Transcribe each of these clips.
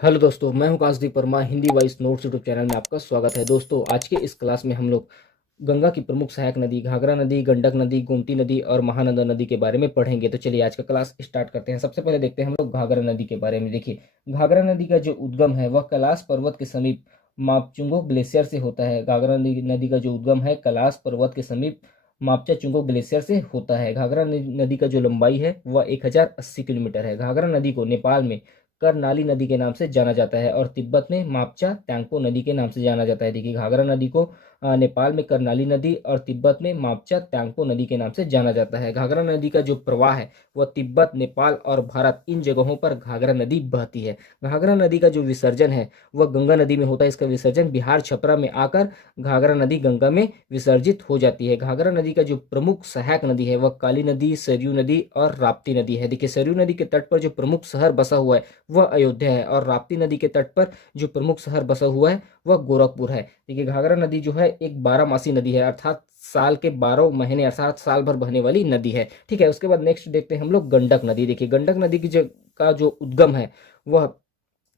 Hello दोस्तों, मैं हूं Kashdeep Verma. Hindi voice notes YouTube channel में आपका स्वागत है। दोस्तों, आज के इस क्लास में हम लोग गंगा की प्रमुख सहायक नदी घाघरा नदी, गंडक नदी, गोमती नदी और महानंदा नदी के बारे में पढ़ेंगे। तो चलिए आज का क्लास स्टार्ट करते हैं। सबसे पहले देखते हैं हम लोग घाघरा नदी के बारे में। देखिए, घाघरा नदी का जो उद्गम है वह कैलाश पर्वत के समीप मापचुंगो ग्लेशियर से होता है। घाघरा नदी का जो उद्गम है कैलाश पर्वत के समीप मापचा चुंगो ग्लेशियर से होता है। घाघरा नदी का जो लंबाई है वह 1080 किलोमीटर है। घाघरा नदी को नेपाल में करनाली नदी के नाम से जाना जाता है और तिब्बत में मापचा त्यांगपो नदी के नाम से जाना जाता है। देखिए, घाघरा नदी को नेपाल में करनाली नदी और तिब्बत में मापचा त्यांगपो नदी के नाम से जाना जाता है। घाघरा नदी का जो प्रवाह है वह तिब्बत, नेपाल और भारत इन जगहों पर घाघरा नदी बहती है। घाघरा नदी का जो विसर्जन है वह गंगा नदी में होता है। इसका विसर्जन बिहार छपरा में आकर घाघरा नदी गंगा में विसर्जित हो जाती है। घाघरा नदी का जो प्रमुख सहायक नदी है वह काली नदी, सरयू नदी और राप्ती नदी है। देखिए, सरयू नदी के तट पर जो प्रमुख शहर बसा हुआ है वह अयोध्या है और राप्ती नदी के तट पर जो प्रमुख शहर बसा हुआ है वह गोरखपुर है। देखिए, घाघरा नदी जो है एक बारहमासी नदी है, अर्थात साल के 12 महीने अर्थात साल भर बहने वाली नदी है। ठीक है, उसके बाद नेक्स्ट देखते हैं हम लोग गंडक नदी। देखिए, गंडक नदी का जो उद्गम है वह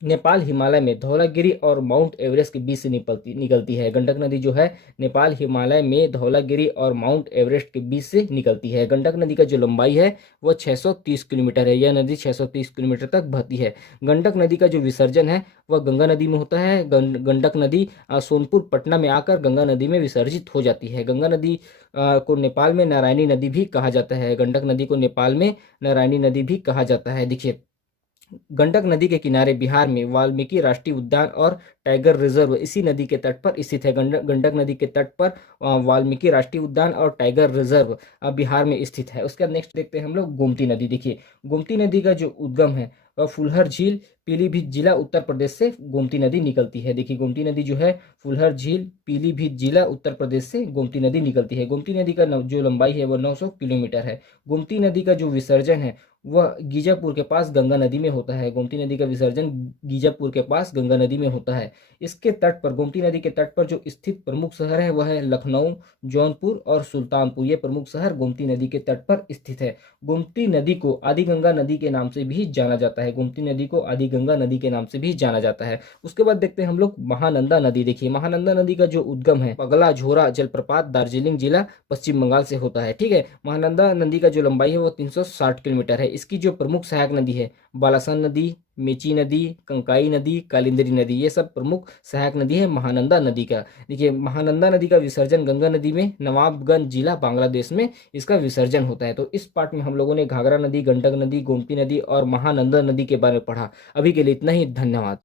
नेपाल हिमालय में धौलागिरी और माउंट एवरेस्ट के बीच से निकलती है। गंडक नदी जो है नेपाल हिमालय में धौलागिरी और माउंट एवरेस्ट के बीच से निकलती है। गंडक नदी का जो लंबाई है वह 630 किलोमीटर है। यह नदी 630 किलोमीटर तक बहती है। गंडक नदी का जो विसर्जन है वह गंगा नदी में होता है। गंडक नदी सोनपुर पटना में आकर गंगा नदी में विसर्जित हो जाती है। गंगा नदी को नेपाल में नारायणी नदी भी कहा जाता है। गंडक नदी को नेपाल में नारायणी नदी भी कहा जाता है। देखिए, गंडक नदी के किनारे बिहार में वाल्मीकि राष्ट्रीय उद्यान और टाइगर रिजर्व इसी नदी के तट पर स्थित है। गंडक नदी के तट पर वाल्मीकि राष्ट्रीय उद्यान और टाइगर रिजर्व बिहार में स्थित है। उसके बाद नेक्स्ट देखते हैं हम लोग गोमती नदी। देखिए, गोमती नदी का जो उद्गम है वह फुलहर झील, पीलीभीत जिला, उत्तर प्रदेश से गोमती नदी निकलती है। देखिए, गोमती नदी जो है फुलहर झील, पीलीभीत जिला, उत्तर प्रदेश से गोमती नदी निकलती है। गोमती नदी का जो लंबाई है वह 900 किलोमीटर है। गोमती नदी का जो विसर्जन है वह गीजापुर के पास गंगा नदी में होता है। गोमती नदी का विसर्जन गीजापुर के पास गंगा नदी में होता है। इसके तट पर, गोमती नदी के तट पर जो स्थित प्रमुख शहर है वह है लखनऊ, जौनपुर और सुल्तानपुर। ये प्रमुख शहर गोमती नदी के तट पर स्थित है। गोमती नदी को आदि गंगा नदी के नाम से भी जाना जाता है। गोमती नदी को आदि गंगा नदी के नाम से भी जाना जाता है। उसके बाद देखते हैं हम लोग महानंदा नदी। देखिए, महानंदा नदी का जो उद्गम है पगला झोरा जलप्रपात, दार्जिलिंग जिला, पश्चिम बंगाल से होता है। ठीक है, महानंदा नदी का जो लंबाई है वो 360 किलोमीटर है। इसकी जो प्रमुख सहायक नदी है बालासन नदी, मेची नदी, कंकाई नदी, कालिंदी नदी, ये सब प्रमुख सहायक नदी है महानंदा नदी का। देखिए, महानंदा नदी का विसर्जन गंगा नदी में नवाबगंज जिला, बांग्लादेश में इसका विसर्जन होता है। तो इस पार्ट में हम लोगों ने घाघरा नदी, गंडक नदी, गोमती नदी और महानंदा नदी के बारे में पढ़ा। अभी के लिए इतना ही। धन्यवाद।